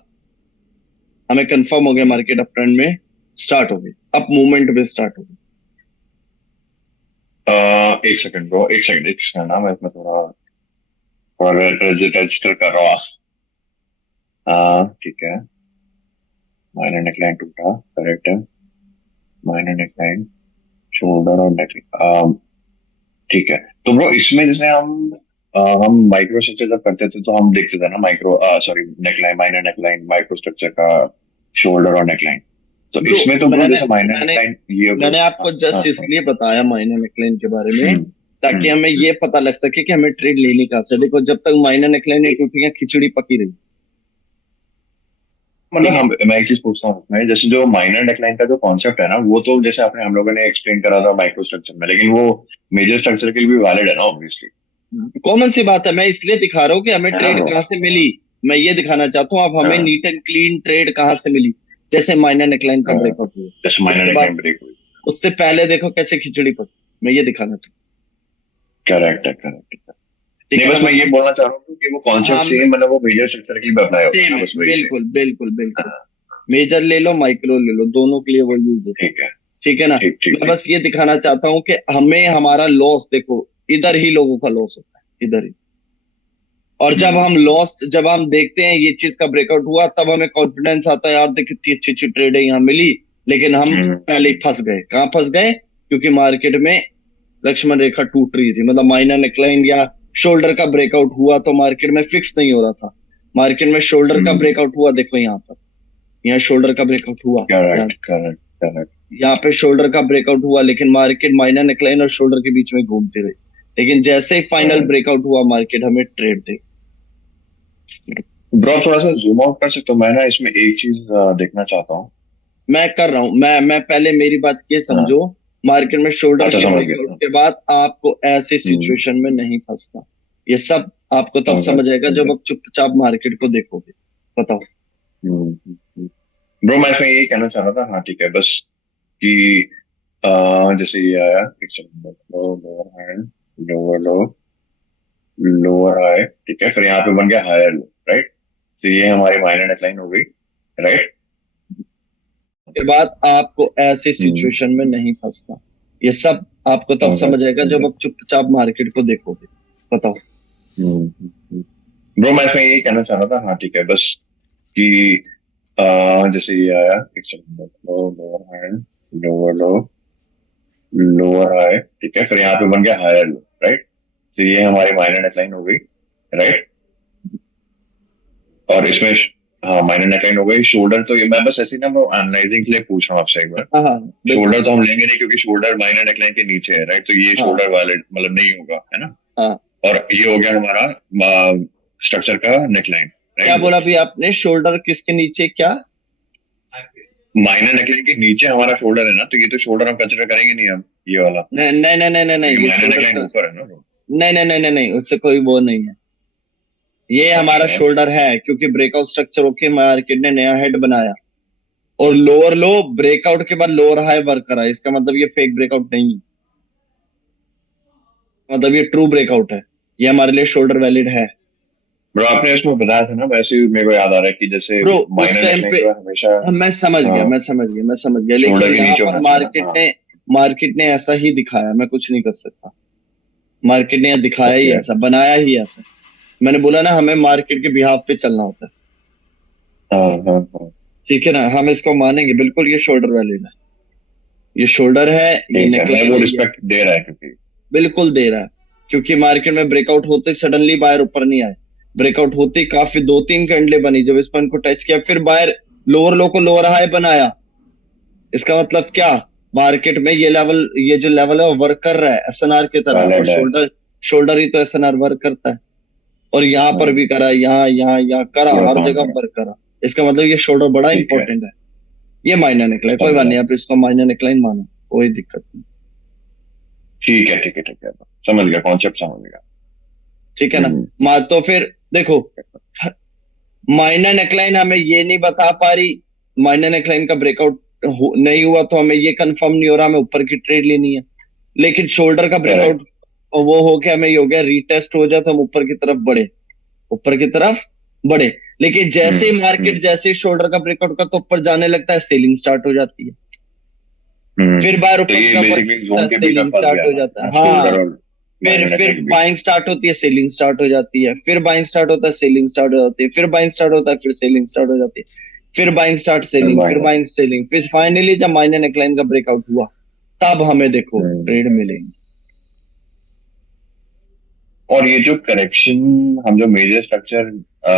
हमें कंफर्म हो गया मार्केट अप ट्रेंड में स्टार्ट हो गई, अप मूवमेंट में स्टार्ट हो गई। एक सेकंड ब्रो, एक सेकंड, एक सेकंड ना, मैं इसमें थोड़ा थोड़ा रजिस्टर कर रहा हूँ। ठीक है। माइनर नेकलाइन टूटा, करेक्ट है। माइनर नेकलाइन, शोल्डर और नेकलाइन। ठीक है। तो ब्रो इसमें जैसे हम माइक्रो स्ट्रक्चर जब करते थे तो हम देखते थे ना, micro sorry neckline, minor neckline, micro structure का शोल्डर और नेकलाइन। तो ब्रो, इसमें तो ब्रो मैंने जैसे माइनर मैंने नेकलाइन ये हो गया। मैंने हाँ आपको जस्ट हाँ हाँ। इसलिए बताया माइनर नेकलाइन के बारे में, हम्म। ताकि हम्म। हमें ये पता लग सके कि हमें ट्रेड लेनी कहाँ से। देखो, जब तक माइनर नेकलाइन नहीं टूटी है, खिचड़ी पकी रही। मतलब ठीक है। हम मैं एक चीज पूछता हूँ उसमें, जैसे जो माइनर नेकलाइन का जो कॉन्सेप्ट है ना, वो तो जैसे आपने हम लोगों ने एक्सप्लेन करा था माइक्रो स्ट्रक्चर में, लेकिन वो मेजर स्ट्रक्चर के लिए भी वैलिड है ना ऑब्वियसली। कॉमन सी बात है, मैं इसलिए दिखा रहा हूँ कि हमें है ना ट्रेड ब्रो? कहाँ से मिली। मैं ये दिखाना चाहता हूँ, अब हमें हाँ नीट एंड क्लीन ट्रेड कहाँ से मिली। जैसे माइनर नेकलाइन का हाँ। ब्रेकआउट हुआ, जैसे माइनर उसके बाद नेकलाइन ब्रेक हुई। उससे पहले देखो कैसे खिचड़ी पकी। मैं ये दिखाना चाहता करेक्ट है, करेक्ट है। हूँ। ठीक नहीं है ना? बस मैं ये मतलब बोलना चाह रहा हूँ कि वो कॉन्सेप्ट हम सेम, मतलब वो मेजर स्ट्रक्चर के लिए भी अप्लाई होता है सेम ना, है, बस वही से। बिल्कुल बिल्कुल बिल्कुल। हाँ। मेजर ले लो, माइक्रो ले लो, दोनों के लिए वो यूज होता है। ठीक है। ठीक है ना? ठीक ठीक मैं ठीक। बस ये दिखाना चाहता हूँ कि हमें हमारा लॉस देखो, इधर ही लोगों का लॉस होता है, इधर ही। और जब हम देखते हैं ये चीज का ब्रेकआउट हुआ, तब हमें कॉन्फिडेंस आता है, यार देख कितनी अच्छी अच्छी ट्रेड है यहाँ मिली। लेकिन हम पहले ही फंस गए। कहाँ फंस गए? क्योंकि मार्केट में लक्ष्मण रेखा टूट रही थी, मतलब माइनर नेकलाइन या शोल्डर का ब्रेकआउट हुआ तो मार्केट में फिक्स नहीं हो रहा था। मार्केट में शोल्डर का ब्रेकआउट हुआ, देखो यहाँ पर, यहाँ शोल्डर का ब्रेकआउट हुआ। यहाँ करेक्ट करेक्ट करेक्ट। यहाँ पे शोल्डर का ब्रेकआउट हुआ, लेकिन मार्केट माइनर नेकलाइन और शोल्डर के बीच में घूमती रही। लेकिन जैसे ही फाइनल ब्रेकआउट हुआ, मार्केट हमें ट्रेड दे। ब्रो थोड़ा सा जूम आउट कर सकते हो? मैं ना इसमें एक चीज देखना चाहता हूँ। मैं कर रहा हूं। मैं पहले मेरी बात ये हाँ। समझो, मार्केट में शोल्डर अच्छा के समझ ब्रेकआउट गया। के बाद आपको ऐसी हम्म। सिचुएशन में नहीं फंसना। ये सब आपको तब समझ गया समझ आएगा समझ जब गया। आप चुपचाप मार्केट को देखोगे। बताओ। ब्रो मैं इसमें यही कहना चाह रहा था, हाँ ठीक है, बस कि जैसे ये आया, एक सेकंड, लो lower high, lower low, lower high, ठीक है, फिर यहाँ पे बन गया हायर लो, राइट? तो ये हमारी माइनर नेकलाइन हो गई, राइट? के बाद आपको ऐसी हम्म। सिचुएशन में नहीं फंसना। ये सब आपको तब समझ गया समझ आएगा समझ जब गया। आप चुपचाप मार्केट को देखोगे। बताओ। ब्रो मैं इसमें यही कहना चाह रहा था, हाँ ठीक है, बस कि जैसे ये आया, एक सेकंड, लो lower high, lower low, lower high, ठीक है, फिर यहाँ पे बन गया हायर लो, राइट? तो ये हमारी माइनर नेकलाइन हो गई, राइट? और इसमें हाँ माइनर नेकलाइन हो गई। शोल्डर तो ये मैं बस ऐसे ही ना वो एनालाइजिंग के लिए पूछ रहा हूँ आपसे एक बार। हाँ हाँ, बिल्कुल। शोल्डर तो हम लेंगे नहीं क्योंकि शोल्डर माइनर नेकलाइन के नीचे है, राइट? तो ये हाँ शोल्डर वैलिड मतलब नहीं होगा, है ना? हाँ। और ये हो गया हमारा स्ट्रक्चर का नेकलाइन, क्या राइट ब्रो? बोला अभी आपने? शोल्डर किसके नीचे क्या? माइनर नेकलाइन के नीचे हमारा शोल्डर है ना, तो ये तो शोल्डर हम कंसिडर करेंगे नहीं हम, ये वाला, नहीं नहीं नहीं नहीं नहीं नहीं, क्योंकि ये माइनर शोल्डर नेकलाइन का, ऊपर है ना bro। नहीं नहीं नहीं नहीं नहीं, उससे कोई वो नहीं है। ये हमारा ओके। शोल्डर है क्योंकि ब्रेकआउट स्ट्रक्चर होके मार्केट ने नया हेड बनाया, और लोअर लो ब्रेकआउट के बाद लोअर हाई वर्क करा, इसका मतलब ये फेक ब्रेकआउट नहीं है, मतलब ये ट्रू ब्रेकआउट है, ये हमारे लिए शोल्डर वैलिड है। ब्रो आपने इसमें बताया था ना, वैसे ही मेरे को याद आ रहा है कि जैसे ब्रो उस माइनर टाइम नेकलाइन पे, जो है हमेशा हाँ, मैं समझ गया, हाँ, मैं समझ गया, मैं समझ गया, लेकिन शोल्डर के यहाँ नीचे पर होना चाहिए ना, हाँ। मार्केट ने ऐसा ही दिखाया, मैं कुछ नहीं कर सकता। मार्केट ने दिखाया ही ओके। ऐसा, बनाया ही ऐसा। मैंने बोला ना, हमें मार्केट के बिहाफ पे चलना होता है। हाँ हाँ हाँ। ठीक है ना, हम इसको मानेंगे बिल्कुल, ये शोल्डर वैलिड है, ये शोल्डर है, ये ठीक है, मैं नेकलाइन वो है, ये रिस्पेक्ट दे रहा है क्योंकि बिल्कुल दे रहा है। क्योंकि मार्केट में ब्रेकआउट होते सडनली बायर ऊपर नहीं आए, ब्रेकआउट होते ही काफी 2-3 कैंडले बनी, जब इस पॉइंट को टच किया फिर बायर लोअर लो को लोअर हाई बनाया। इसका मतलब क्या, मार्केट में ये लेवल, ये जो लेवल है वो वर्क कर रहा है एसएनआर की तरह, और वैलिड है। शोल्डर, शोल्डर ही तो एसएनआर वर्क करता है। और यहाँ पर हाँ, भी करा, यहाँ यहाँ यहाँ करा, पूरा हर काम जगह करा। वर्क करा। इसका मतलब ये शोल्डर बड़ा ठीक है, इंपॉर्टेंट है। ये माइनर निकला है, कोई बात समझा। नहीं, आप इसको माइनर निकलाइन मानो, कोई दिक्कत नहीं। ठीक है ठीक है ठीक है, समझ गया, कॉन्सेप्ट समझ गया। ठीक है ना। हम्म। तो फिर देखो, माइनर नेकलाइन हमें ये नहीं बता पा रही, माइनर नेकलाइन का ब्रेकआउट नहीं हुआ तो हमें ये कंफर्म नहीं हो रहा हमें ऊपर की ट्रेड लेनी है। लेकिन शोल्डर का करेक्ट। ब्रेकआउट वो हो के हमें ये हो गया, रीटेस्ट हो जाए तो हम ऊपर की तरफ बढ़े, ऊपर की तरफ बढ़े। लेकिन जैसे ही हम्म। मार्केट, जैसे ही शोल्डर का ब्रेकआउट का तो ऊपर जाने लगता है, सेलिंग स्टार्ट हो जाती है। फिर बार तो ऊपर की ये तरफ बेसिकली बढ़ता है, जोन के बीच में सेलिंग फंस स्टार्ट गया हो जाता ना, है, हाँ। शोल्डर और फिर माइनर फिर नेकलाइन के बीच। बाइंग स्टार्ट होती है, सेलिंग स्टार्ट हो जाती है, फिर बाइंग स्टार्ट होता है, सेलिंग स्टार्ट हो जाती है, फिर बाइंग स्टार्ट होता है, फिर सेलिंग स्टार्ट हो जाती है, फिर बाइंग स्टार्ट, फिर सेलिंग, फिर बाइंग। बाइंग, सेलिंग, फिर फाइनली जब माइनर नेकलाइन का ब्रेकआउट हुआ, तब हमें देखो हम्म। ट्रेड मिलेगी। और ये जो करेक्शन, हम जो मेजर स्ट्रक्चर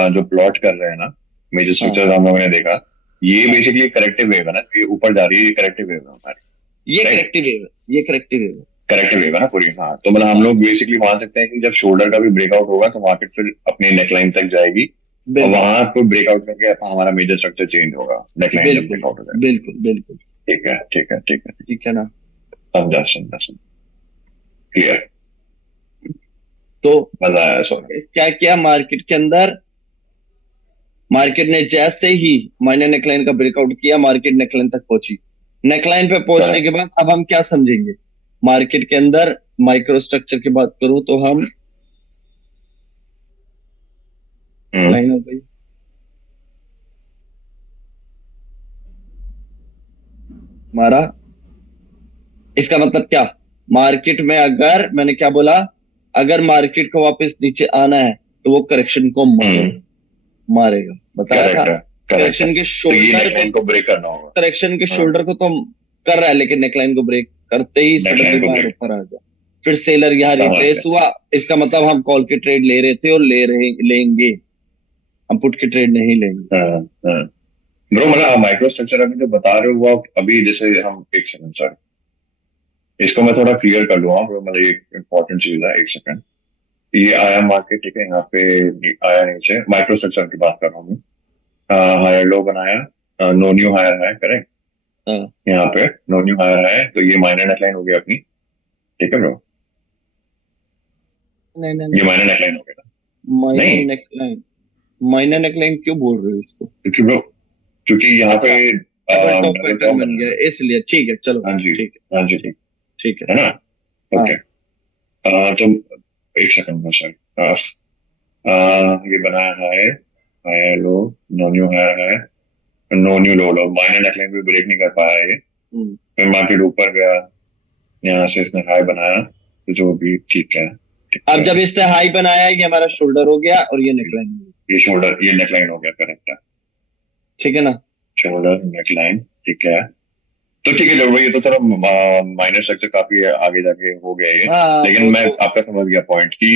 जो प्लॉट कर रहे हैं ना, मेजर हाँ स्ट्रक्चर हम लोगों ने देखा, ये हाँ, बेसिकली करेक्टिव वेव है ना, ये ऊपर जा रही है, ये करेक्टिव वेव है हमारी। ये राइट। करेक्टिव वेव है, ये करेक्टिव वेव है। करेक्टिव वेव है ना पूरी, हाँ। तो मतलब हम हाँ लोग बेसिकली मान सकते हैं कि जब शोल्डर का भी ब्रेकआउट होगा तो मार्केट फिर अपनी नेकलाइन तक जाएगी, और बिल्कुल वहां को ब्रेकआउट करके हमारा मेजर स्ट्रक्चर चेंज होगा, नेकलाइन जब बिल्कुल ब्रेकआउट हो जाएगा। बिल्कुल बिल्कुल। ठीक है ठीक है ठीक है। ठीक है ना। समझा समझा समझा। क्लियर। तो मजा आया सुन। क्या किया मार्केट के अंदर, मार्केट ने जैसे ही माइनर नेकलाइन का ब्रेकआउट किया, मार्केट नेकलाइन तक पहुंची। नेकलाइन पे पहुंचने के करेक्ट। बाद अब हम क्या समझेंगे मार्केट के अंदर, माइक्रो स्ट्रक्चर की बात करूं तो हम, हम्म लाइन हो गई हमारा, इसका मतलब क्या, मार्केट में अगर मैंने क्या बोला, अगर मार्केट को वापस नीचे आना है तो वो करेक्शन को हम्म। मारेगा, बताया था। करेक्ट है। करेक्ट है, करेक्शन के तो ये शोल्डर को, नेकलाइन को ब्रेक करना होगा। करेक्शन के हाँ, शोल्डर को तो कर रहा है, लेकिन नेकलाइन को ब्रेक करते ही सडनली नेकलाइन को बाहर ब्रेक। ऊपर आ गया। फिर सेलर यहाँ समझ रिट्रेस गया। हुआ, इसका मतलब हम कॉल की ट्रेड ले रहे थे और लेंगे, हम पुट की ट्रेड नहीं लेंगे। हाँ हाँ। ब्रो मतलब माइक्रो स्ट्रक्चर अभी जो बता रहे हो वो अभी जैसे हम, एक सेकंड सर, इसको मैं थोड़ा क्लियर कर लूंगा ब्रो, मतलब ये इंपॉर्टेंट चीज है, एक सेकंड। ये आया मार्केट, ठीक है, यहाँ पे आया नीचे, माइक्रो स्ट्रक्चर की बात कर रहा हूँ मैं। हायर लो बनाया, नो न्यू हायर है, करेक्ट। हाँ, यहाँ पे नो न्यू हायर है, तो ये माइनर नेकलाइन हो गई अपनी। ठीक है ब्रो, नहीं नहीं ये नहीं, माइनर नेकलाइन हो गया। माइनर नहीं, नेकलाइन, माइनर नेकलाइन क्यों बोल रहे हो इसको। क्योंकि ब्रो, क्योंकि यहाँ पे अच्छा, double top double pattern top बन बना है गया ना। है, इसलिए ठीक है, चलो हाँ जी। ठीक है, हाँ जी ठीक। ठीक है। है ना। हाँ ओके। तो एक सेकंड में सर, ये बनाया है, higher low, no new higher है, no new low, low minor neckline भी ब्रेक नहीं कर पाया ये। हम्म। फिर मार्केट ऊपर गया, यहाँ से इसने हाई बनाया, तो जो भी ठीक है, ठीक अब है। जब इसने हाई बनाया, ये हमारा शोल्डर हो गया और ये नेकलाइन हो गया। ये शोल्डर, ये नेकलाइन हो गया, करेक्ट है। ठीक है ना। शोल्डर नेकलाइन, ठीक है। तो ठीक है, जरूर ये तो चलो माइनर स्ट्रक्चर काफी आगे जाके हो गया ये। हाँ लेकिन वो मैं तो आपका समझ गया पॉइंट कि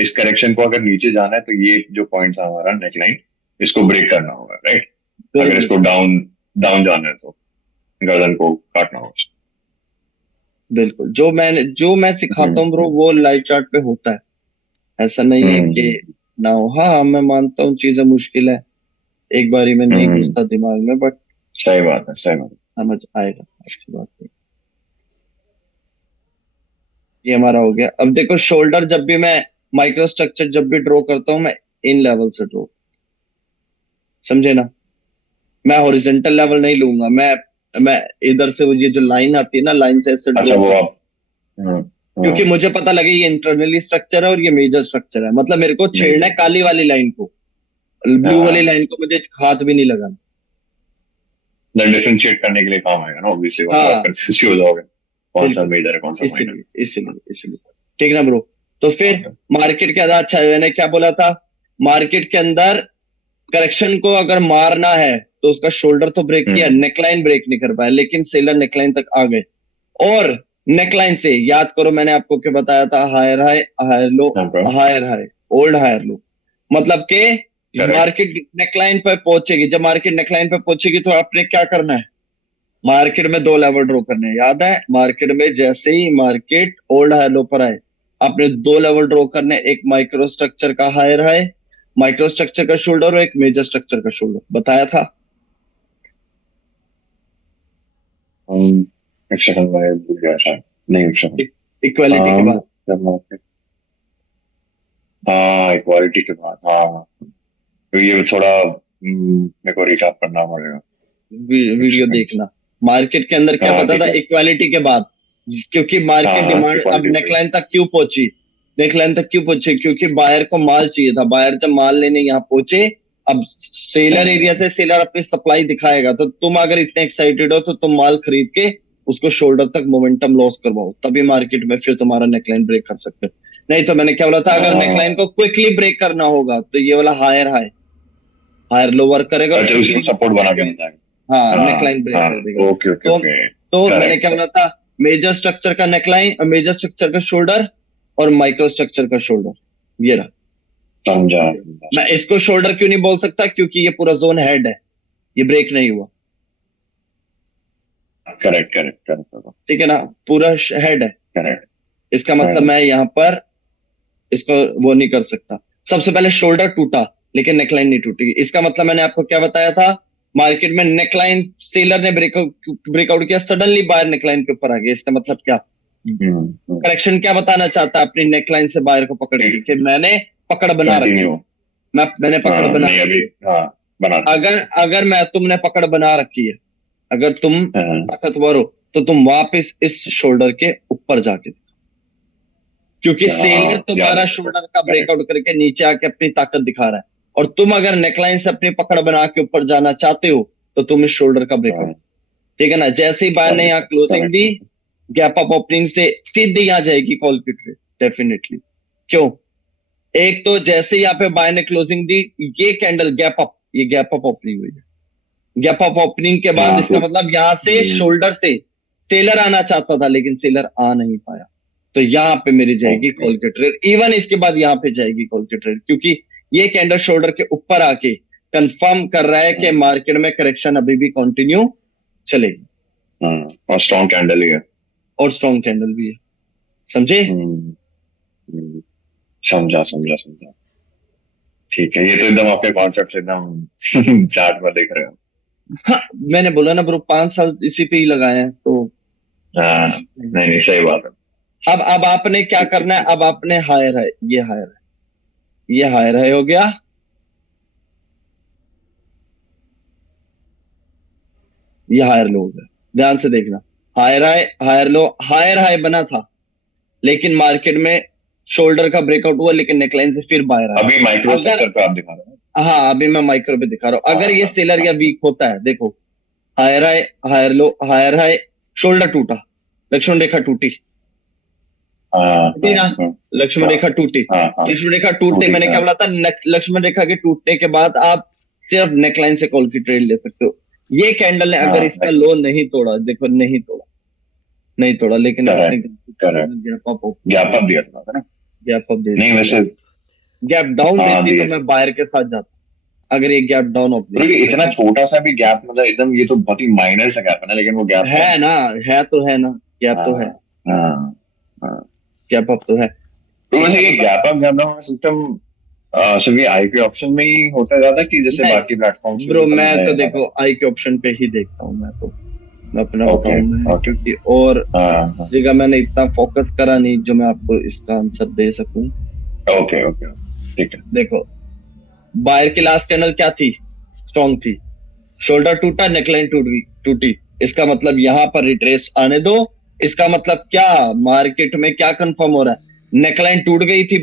इस करेक्शन को अगर नीचे जाना है तो ये जो पॉइंट है हमारा नेकलाइन, इसको ब्रेक करना होगा, राइट। अगर बिल्कुल इसको डाउन डाउन जाना है तो गर्दन को काटना होगा। बिल्कुल, जो मैं सिखाता हूँ ब्रो हम्म वो लाइव चार्ट पे होता है, ऐसा नहीं है कि हम्म ना हो। हाँ मैं मानता हूँ चीजें मुश्किल है, एक बारी में नहीं हम्म घुसता दिमाग में, बट सही बात है, सही बात समझ आएगा, अच्छी बात है। ये हमारा हो गया। अब देखो शोल्डर जब भी मैं माइक्रो स्ट्रक्चर जब भी ड्रॉ करता हूँ, मैं इन लेवल से ड्रॉ, समझे ना? मैं हॉरिजेंटल लेवल नहीं लूंगा, मैं इधर से वो ये जो लाइन आती है ना, लाइन से ऐसे है। अच्छा, ड्रॉ वो कर, आप। हम्म। क्योंकि हम्म। मुझे पता लगे ये इंटरनली स्ट्रक्चर है और ये मेजर स्ट्रक्चर है, मतलब मेरे को नहीं छेड़ना है नहीं। काली वाली लाइन को, ब्लू वाली हाँ, लाइन को मुझे हाथ भी नहीं लगाना। डिफरेंशिएट करने के लिए काम आएगा ना ऑब्वियसली, वरना आप हाँ कंफ्यूज ही हो जाओगे कौन सा बिल्कुल, मेजर है कौन सा माइनर। इसलिए इसलिए इसलिए ठीक ना ब्रो? तो फिर हाँ। मार्केट के अंदर, अच्छा मैंने क्या बोला था, मार्केट के अंदर करेक्शन को अगर मारना है तो उसका शोल्डर तो ब्रेक किया, हम्म। नेकलाइन ब्रेक नहीं कर पाया, लेकिन सेलर नेकलाइन तक आ गए। और नेकलाइन से याद करो, मैंने आपको क्या बताया था, हायर हाई, हायर लो, हाँ। Higher high, old higher low, मतलब के करेक्ट। मार्केट नेकलाइन पर पहुंचेगी। जब मार्केट नेकलाइन पर पहुंचेगी तो आपने क्या करना है, मार्केट में दो लेवल ड्रॉ करने हैं, याद है? मार्केट में जैसे ही मार्केट ओल्ड हाई लो पर आए, आपने दो लेवल ड्रॉ करने हैं, एक माइक्रो स्ट्रक्चर का हायर हाई, माइक्रो स्ट्रक्चर का शोल्डर, और एक मेजर स्ट्रक्चर का शोल्डर, बताया था। एक सेकंड में भूल गया शायद। नहीं, एक सेकंड। इक्वालिटी के बाद, हाँ, इक्वालिटी के बाद, हाँ। तो ये थोड़ा मेरे को रिकैप करना पड़ेगा। एक वीडियो सेकंड। देखना। मार्केट के अंदर क्या हाँ, पता ठीक था, है। इक्वालिटी के बाद, क्योंकि हाँ मार्केट हाँ, डिमांड अब इक्वालिटी पे। नेकलाइन तक क्यों पहुंची, नेकलाइन तक क्यों पहुंची, क्योंकि बायर को माल चाहिए था। बायर जब माल लेने यहाँ पहुंचे, अब सेलर एरिया हाँ, से सेलर अपनी सप्लाई दिखाएगा, तो तुम अगर इतने एक्साइटेड हो तो तुम माल खरीद के उसको शोल्डर तक मोमेंटम लॉस करवाओ, तभी मार्केट में फिर तुम्हारा नेकलाइन ब्रेक कर सकते हो। नहीं तो मैंने क्या बोला था, अगर नेकलाइन हाँ। को क्विकली ब्रेक करना होगा तो ये वाला higher high, higher low work करेगा और अच्छा, उसको क्विकली, सपोर्ट बना के मिल जाएगा। हाँ हाँ नेकलाइन ब्रेक हाँ। कर देगा। ओके ओके तो ओके। मैंने करेक्ट क्या बोला करेक्ट। था, मेजर स्ट्रक्चर का नेकलाइन, मेजर स्ट्रक्चर का शोल्डर, और माइक्रो स्ट्रक्चर का शोल्डर, ये रहा। समझा समझा मैं समझा। इसको शोल्डर क्यों नहीं बोल सकता, क्योंकि ये पूरा जोन हेड है, ये ब्रेक नहीं हुआ, करेक्ट करेक्ट करेक्ट ठीक है ना? पूरा हेड है, करेक्ट। इसका मतलब मैं यहाँ पर इसको वो नहीं कर सकता। सबसे पहले शोल्डर टूटा लेकिन नेकलाइन नहीं टूटी, इसका मतलब मैंने आपको क्या बताया था, मार्केट में नेकलाइन सेलर ने ब्रेकआउट किया, सडनली बायर नेकलाइन के ऊपर आ गया, इसका मतलब क्या, करेक्शन क्या बताना चाहता है, अपनी नेकलाइन से बायर को पकड़ के, कि मैंने पकड़ बना रखी कंटिन्यू। है, मैंने पकड़ हाँ, बना नहीं अभी। रखी है। हाँ, बना था। अगर अगर मैं तुमने पकड़ बना रखी है, अगर तुम हाँ ताकतवर हो, तो तुम वापस इस शोल्डर के ऊपर जाके, क्योंकि सेलर हाँ, याद तुम्हारा है। शोल्डर का करेक्ट। ब्रेकआउट करके नीचे आके अपनी ताकत दिखा रहा है, और तुम अगर नेकलाइन से अपनी पकड़ बना के ऊपर जाना चाहते हो तो तुम इस शोल्डर का ब्रेकआउट, हाँ, ठीक है ना? जैसे ही बायर ने यहाँ करेक्ट क्लोजिंग दी, करेक्ट। गैप अप ओपनिंग से सीधी आ जाएगी कॉल की ट्रेड, डेफिनेटली। क्यों? एक तो जैसे ही यहाँ पे बाय ने क्लोजिंग दी, ये कैंडल गैप अप, ये गैप अप ओपनिंग हुई है, गैप अप ओपनिंग के बाद हाँ इसका तो। मतलब यहाँ से शोल्डर से सेलर आना चाहता था लेकिन सेलर आ नहीं पाया, तो यहाँ पे मेरी जाएगी ओके। कॉल की ट्रेड, इवन इसके बाद यहाँ पे जाएगी कॉल की ट्रेड, क्योंकि ये कैंडल शोल्डर के ऊपर आके कंफर्म कर रहा है कि मार्केट में करेक्शन अभी भी कंटिन्यू चलेगी, हाँ, और स्ट्रॉन्ग कैंडल ही है। और स्ट्रॉन्ग कैंडल भी है, समझे? हम्म। हम्म, समझा समझा समझा। ठीक है, ये तो एकदम आपके कॉन्सेप्ट से एकदम चार्ट में लिख रहे हो। हाँ, मैंने बोला ना ब्रो, 5 साल इसी पे ही लगाए हैं तो। हाँ, नहीं नहीं, सही बात है। अब आपने क्या करना है, अब आपने हायर है, ये हायर है, ये हायर है हो गया, ये हायर लो हो गया, ध्यान से देखना। Higher high, higher low, higher high बना था लेकिन मार्केट में शोल्डर का ब्रेकआउट हुआ, लेकिन नेकलाइन से फिर बाहर आया। अभी माइक्रो अगर, स्ट्रक्चर पे आप दिखा रहे हो। हाँ अभी मैं माइक्रो पे दिखा रहा हूं, हाँ अगर ये हाँ सेलर हाँ या वीक होता है, देखो higher high, higher low, higher high, shoulder टूटा, लक्ष्मण रेखा टूटी, हाँ टूटी हाँ ना, हाँ लक्ष्मण रेखा टूटी, हाँ हाँ। लक्ष्मण रेखा टूटते, टूटी, मैंने क्या हाँ। बोला था, लक्ष्मण रेखा के टूटने के बाद आप सिर्फ नेकलाइन से कॉल की ट्रेड ले सकते हो। ये कैंडल ने हाँ, अगर इसका लो नहीं तोड़ा, देखो नहीं तोड़ा, नहीं तोड़ा, लेकिन इसने correct correct. Gap up, gap up दिया था ना। गैप अप दे नहीं दिया, वैसे। गैप डाउन हाँ, देती तो दिए थे। मैं बायर के साथ जाता, अगर ये गैप डाउन ओपनिंग क्योंकि करता, इतना छोटा सा भी गैप, मतलब एकदम, ये तो बहुत ही माइनर सा गैप है ना, लेकिन वो गैप है। है ना, है तो है ना, गैप तो है, हाँ हाँ हाँ। गैप अप तो है, तो ठीक वैसे है ये मतलब। Gap up gap down system सिर्फ ये आईपी ऑप्शन में ही होता है ज्यादा कि जैसे नहीं बाकी प्लेटफॉर्म्स पे ब्रो, भी मैं करना तो है ज्यादा? देखो आई के ऑप्शन पे ही देखता हूँ मैं तो। मैं अपना ओके। बताऊं मैं, ओके। क्योंकि और हाँ हाँ। जगह मैंने इतना फोकस करा नहीं जो मैं आपको इसका आंसर दे सकूं। Okay okay. ठीक है। देखो, बायर की लास्ट कैंडल क्या थी? स्ट्रॉन्ग थी। शोल्डर टूटा, नेकलाइन टूट गई, टूटी। इसका मतलब यहां पर रिट्रेस आने दो। इसका मतलब क्या, मार्केट में क्या कंफर्म हो रहा है? नेकलाइन टूट गई थी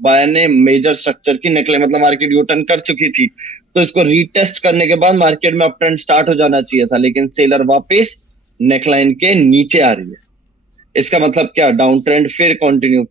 बायर ने मेजर स्ट्रक्चर की नेकलाइन, मतलब मार्केट यू टर्न कर चुकी थी। तो इसको रीटेस्ट करने के बाद मार्केट में अप ट्रेंड स्टार्ट हो जाना चाहिए था, लेकिन सेलर वापस नेकलाइन के नीचे आ रही है। इसका मतलब क्या, डाउन ट्रेंड फिर कंटिन्यू